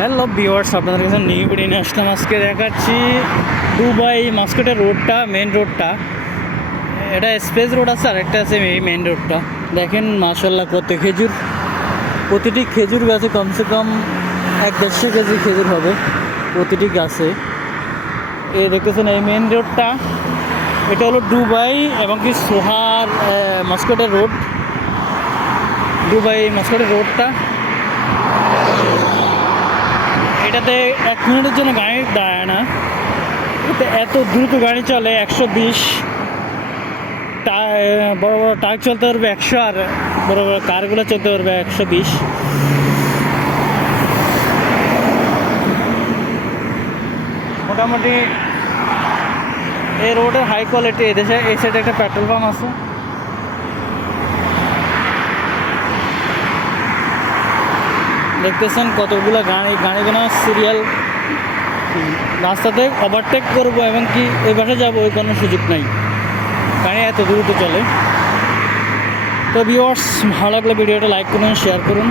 Hello viewers, আপনাদের কাছে new video নিয়ে আসলাম। আজকে দেখাচ্ছি দুবাই মাস্কেটের রোডটা, মেন রোডটা। এটা স্পেস রোড আছে, আর একটা আছে এই মেন রোডটা। দেখেন মাশাল্লাহ কত খেজুর, প্রতিটি খেজুর গাছে কমসে কম 1-150 কেজি খেজুর হবে প্রতিটি গাছে। এই দেখতেছেন এই মেন রোডটা, এটা হলো দুবাই এবং কি সোহার মাস্কেটের রোড। দুবাই মাস্কেটের রোডটা, এটাতে 1 মিনিটের জন্য গাড়ি দাঁড়ায় না। এতে এত দ্রুত গাড়ি চলে 120, বড় বড় ট্রাক চলতে পারবে 100, আর বড় বড় কারগুলো চলতে পারবে 120। মোটামুটি এই রোডের হাই কোয়ালিটি। এদেশে এই সাইডে একটা পেট্রোল পাম্প আছে। দেখতেছেন কতগুলো গাড়িগুলো সিরিয়াল। রাস্তাতে ওভারটেক করবো এবং কি ওই পাশে যাবো, ওই কোনো সুযোগ নাই, গাড়ি এত দ্রুত চলে। তো ভিউয়ার্স, ভালো লাগলে ভিডিওটা লাইক করুন, শেয়ার করুন।